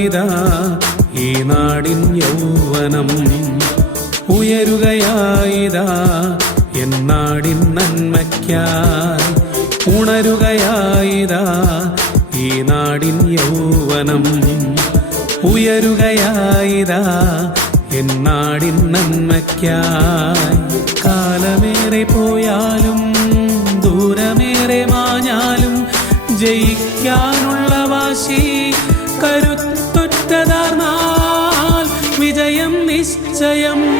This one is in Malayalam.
ഉയരുകയായിതാ ഈ നാടിൻ യൗവനം. ഉയരുകയായിതാ എൻ നാടിൻ നന്മയ്ക്കായി. ഉണരുകയായിതാ ഈ നാടിൻ യൗവനം. ഉയരുകയായിതാ എൻ നാടിൻ നന്മയ്ക്കായി. കാലമേറെ പോയാലും ദൂരമേറെ മാഞ്ഞാലും ജയിക്കാനുള്ള വാശി കരുത്തുറ്റതാർന്നാൽ വിജയം നിശ്ചയം.